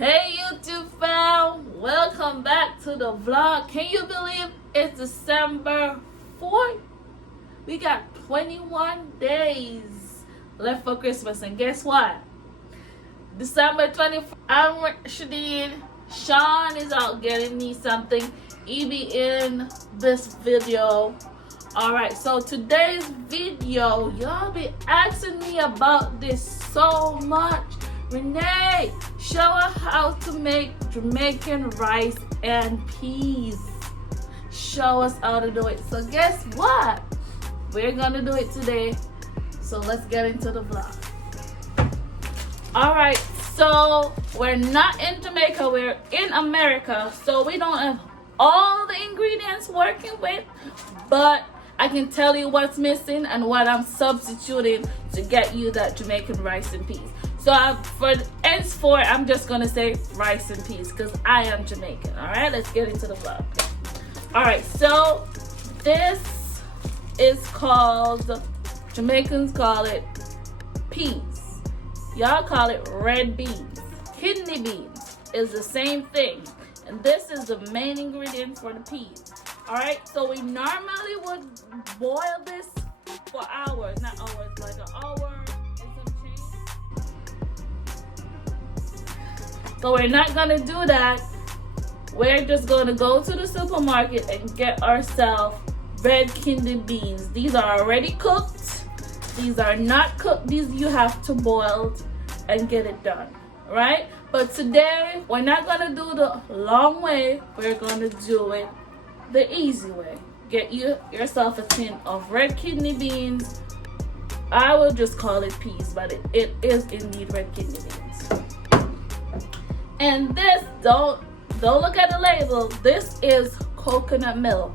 Hey YouTube fam, welcome back to the vlog. Can you believe it's December 4th? We got 21 days left for Christmas, and guess what? December 24th, I'm Shudean. Sean is out getting me something. He be in this video. Alright, so today's video, y'all be asking me about this so much. Renee, show us how to make Jamaican rice and peas. Show us how to do it. So guess what? We're gonna do it today. So let's get into the vlog. Alright, so we're not in Jamaica, we're in America. So we don't have all the ingredients working with, but I can tell you what's missing and what I'm substituting to get you that Jamaican rice and peas. So for henceforth, I'm just gonna say rice and peas because I am Jamaican. All right, let's get into the vlog. All right, so this is called, Jamaicans call it peas. Y'all call it red beans. Kidney beans is the same thing. And this is the main ingredient for the peas. All right, so we normally would boil this for hours, not hours, like an hour. So we're not gonna do that. We're just gonna go to the supermarket and get ourselves red kidney beans. These are already cooked. These are not cooked. These you have to boil and get it done, right? But today we're not gonna do the long way. We're gonna do it the easy way. Get yourself a tin of red kidney beans. I will just call it peas, but it is indeed red kidney beans. And this, don't look at the label. This is coconut milk,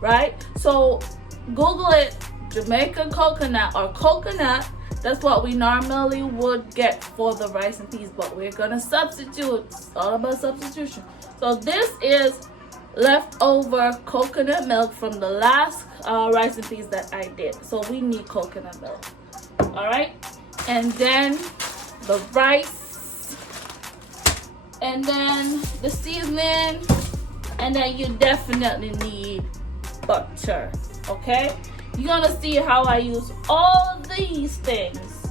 right? So Google it, Jamaican coconut or coconut. That's what we normally would get for the rice and peas, but we're gonna substitute. It's all about substitution. So this is leftover coconut milk from the last rice and peas that I did. So we need coconut milk, all right? And then the rice, and then the seasoning, and then you definitely need butter, okay? You're gonna see how I use all these things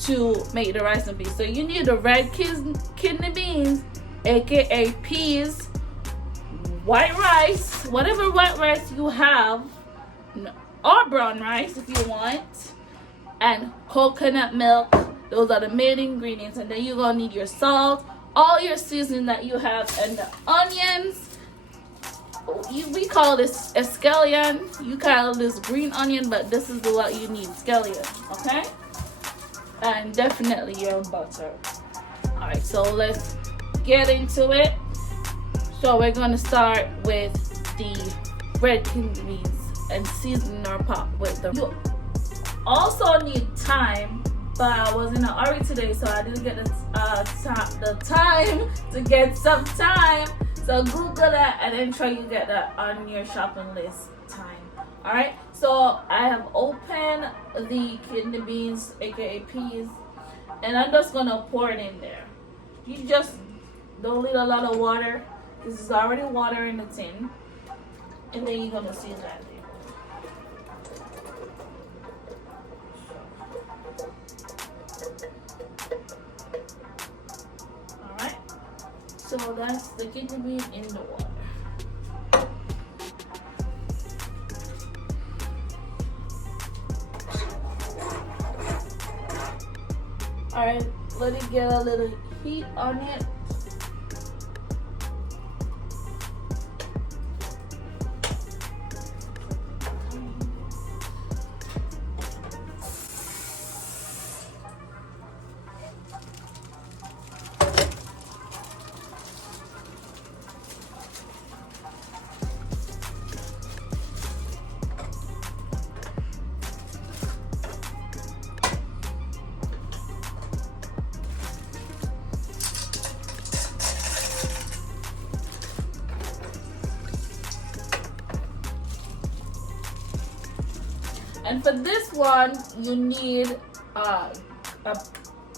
to make the rice and peas. So you need the red kidney beans, aka peas, white rice, whatever white rice you have, or brown rice if you want, and coconut milk. Those are the main ingredients. And then you're gonna need your salt, all your seasoning that you have, and the onions. We call this a scallion. You call this green onion, but this is what you need, scallion, okay? And definitely your butter. All right, so let's get into it. So we're gonna start with the red kidney beans and season our pot with them. You also need thyme, but I was in a hurry today, so I didn't get the time to get some thyme. So Google that and then try to get that on your shopping list, thyme. All right. So I have opened the kidney beans, aka peas, and I'm just gonna pour it in there. You just don't need a lot of water. This is already water in the tin, and then you're gonna see that. So that's the kidney bean in the water. Alright, let it get a little heat on it. And for this one, you need a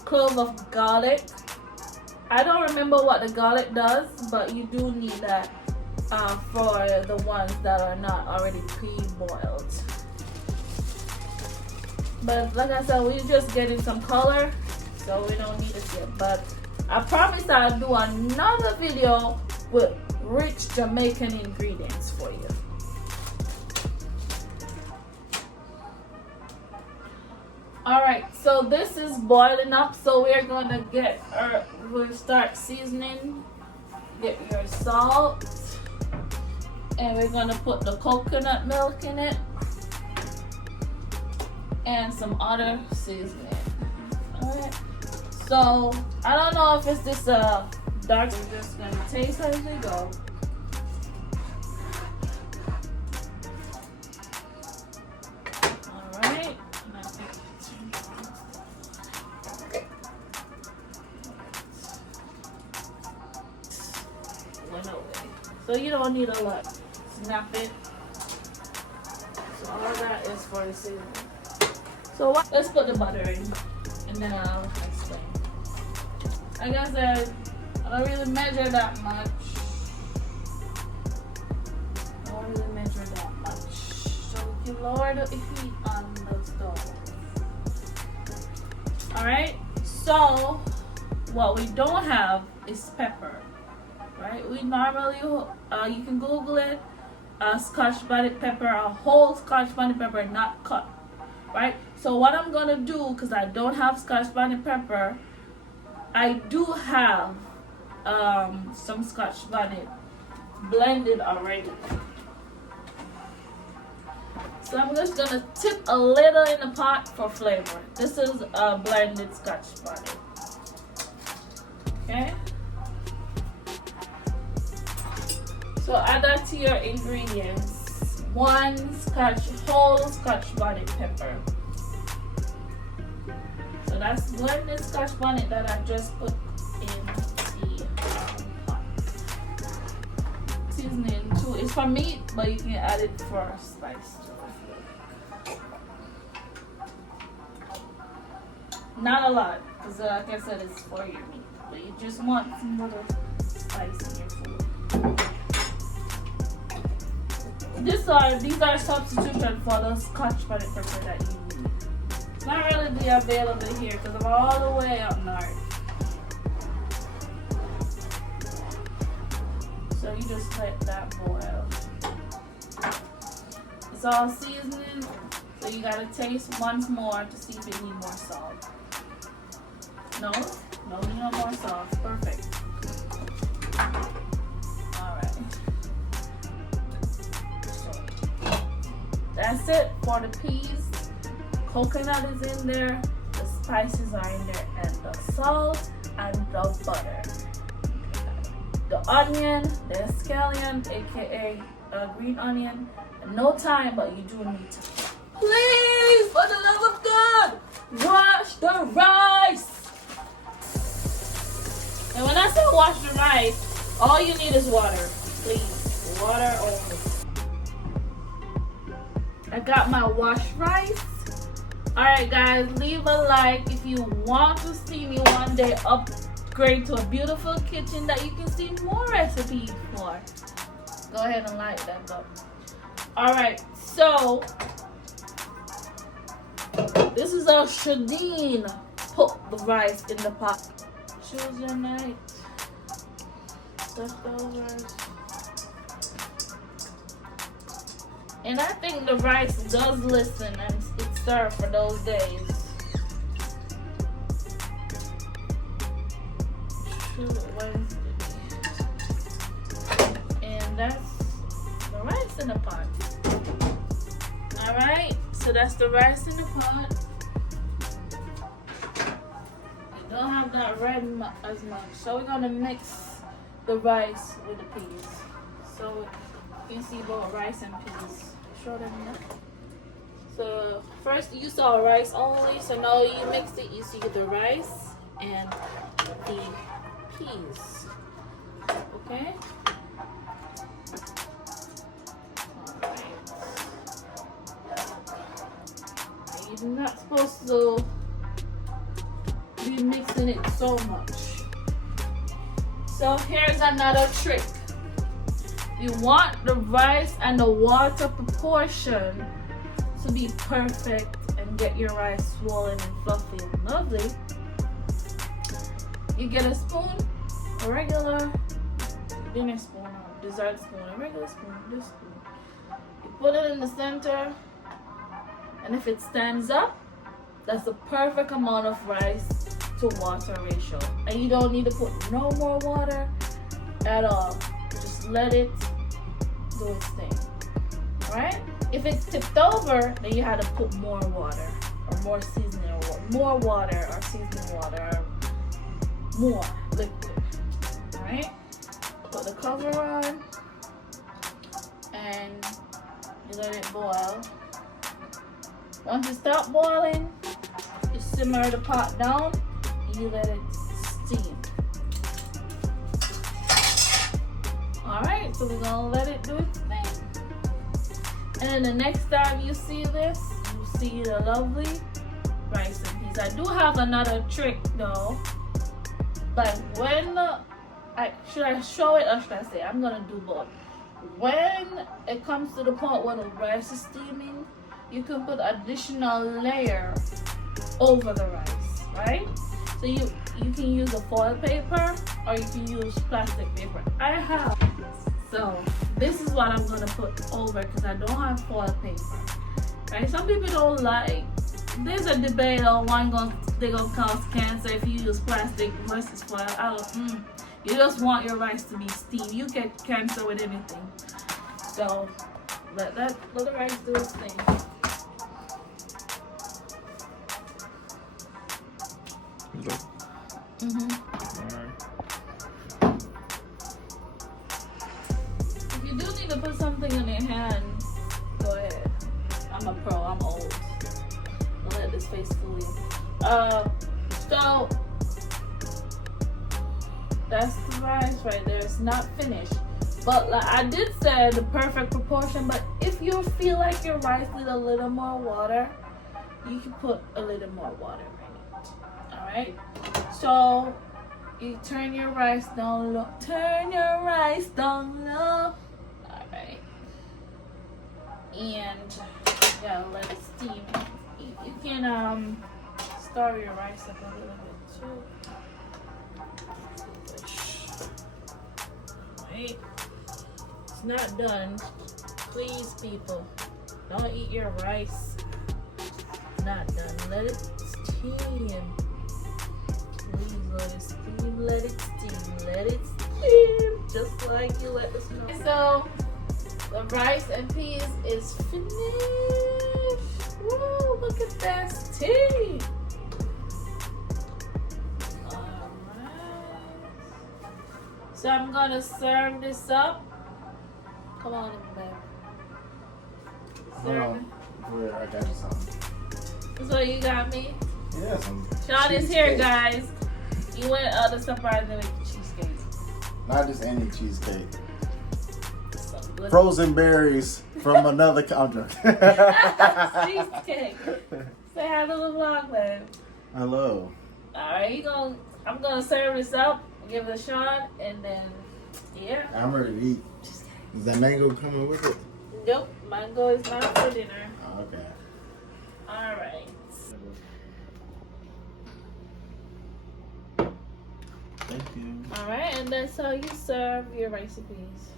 clove of garlic, I don't remember what the garlic does, but you do need that for the ones that are not already pre-boiled. But like I said, we're just getting some color, so we don't need it yet. But I promise I'll do another video with rich Jamaican ingredients for you. Alright, so this is boiling up, so we're gonna we'll start seasoning. Get your salt, and we're gonna put the coconut milk in it and some other seasoning. Alright, so I don't know if it's this dark. We're just gonna taste as we go. Alright, went away. So you don't need a lot. Snap it. So all that is for the seasoning. So let's put the butter in, and then I'll explain. Like I said, I don't really measure that much. So we can lower the heat on the stove. Alright, so what we don't have is pepper. Right? We normally, you can Google it, Scotch bonnet pepper, a whole Scotch bonnet pepper, not cut. Right? So what I'm gonna do, because I don't have Scotch bonnet pepper, I do have some Scotch bonnet blended already. So I'm just gonna tip a little in the pot for flavor. This is a blended Scotch bonnet. Okay? So add that to your ingredients. 1 whole Scotch bonnet pepper. So that's blended Scotch bonnet that I just put in the pot. Seasoning too. It's for meat, but you can add it for spice too. Not a lot, because like I said, it's for your meat. But you just want some little spice in your food. These are substitution for the Scotch bonnet pepper that you need. It's not really available here because I'm all the way up north. So you just let that boil. It's all seasoning, so you gotta taste once more to see if it needs more salt. No, need no more salt. Perfect. That's it for the peas. Coconut is in there, the spices are in there, and the salt and the butter. The onion, the scallion, aka green onion. No time, but you do need to. Please, for the love of God, wash the rice. And when I say wash the rice, all you need is water. Please, water only. I got my washed rice. Alright guys, leave a like if you want to see me one day upgrade to a beautiful kitchen that you can see more recipes for. Go ahead and like that button. Alright, so this is our Shudean. Put the rice in the pot. Choose your night. Leftovers. And I think the rice does listen and it's served for those days. Wednesday. And that's the rice in the pot. Alright, so that's the rice in the pot. You don't have that red as much. So we're gonna mix the rice with the peas. So you can see both rice and peas. Show them that. So first you saw rice only, so now you mix it, you see the rice and the peas. Okay? Alright. You're not supposed to be mixing it so much. So here's another trick. You want the rice and the water proportion to be perfect and get your rice swollen and fluffy and lovely. You get a spoon, a regular dinner spoon, or dessert spoon, a regular spoon, this spoon. You put it in the center, and if it stands up, that's the perfect amount of rice to water ratio. And you don't need to put no more water at all. Just let it do its thing. Alright? If it's tipped over, then you have to put more water or more seasoning or more water or seasoning water or more liquid. Alright? Put the cover on and you let it boil. Once it stops boiling, you simmer the pot down and you let it steam. Alright, so we're gonna let it do its thing. And then the next time you see this, you see the lovely rice and peas. I do have another trick though. Like when should I show it or should I say I'm gonna do both? When it comes to the point where the rice is steaming, you can put additional layer over the rice, right? So you can use a foil paper or you can use plastic paper. I have. So this is what I'm gonna put over because I don't have foil paper. Right? Some people don't like. There's a debate on they're gonna cause cancer if you use plastic versus foil. You just want your rice to be steamed. You get cancer with anything. So let the rice do its thing. If you do need to put something in your hand, go ahead. I'm a pro, I'm old. Don't let this face fool you. So that's the rice right there. It's not finished. But like I did say the perfect proportion, but if you feel like your rice needs a little more water, you can put a little more water in it. Alright? So you turn your rice down low. Turn your rice down low. Alright. And you gotta let it steam. You can stir your rice up a little bit too. Wait. It's not done. Please, people, don't eat your rice. Not done. Let it steam. Please let it steam. Let it steam. Let it steam. Just like you let us know. So the rice and peas is finished. Woo! Look at that steam. So I'm gonna serve this up. Come on, babe. Serve it. I got you something. So you got me? Yeah, some Sean is here, guys. You went to surprise me with cheesecake. Not just any cheesecake. Frozen berries from another country. Cheesecake. Say hi to the vlog, babe. Hello. Alright, I'm gonna serve this up, give it a shot, and then yeah. I'm ready to eat. Is that mango coming with it? Nope, mango is not for dinner. Oh, okay. Alright. Thank you. Alright, and that's how you serve your recipes.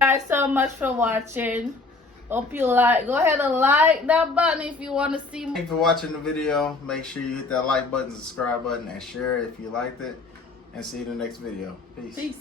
Guys, so much for watching. Hope you like. Go ahead and like that button if you want to see more. Thank you for watching the video. Make sure you hit that like button, subscribe button, and share it if you liked it. And see you in the next video. Peace. Peace.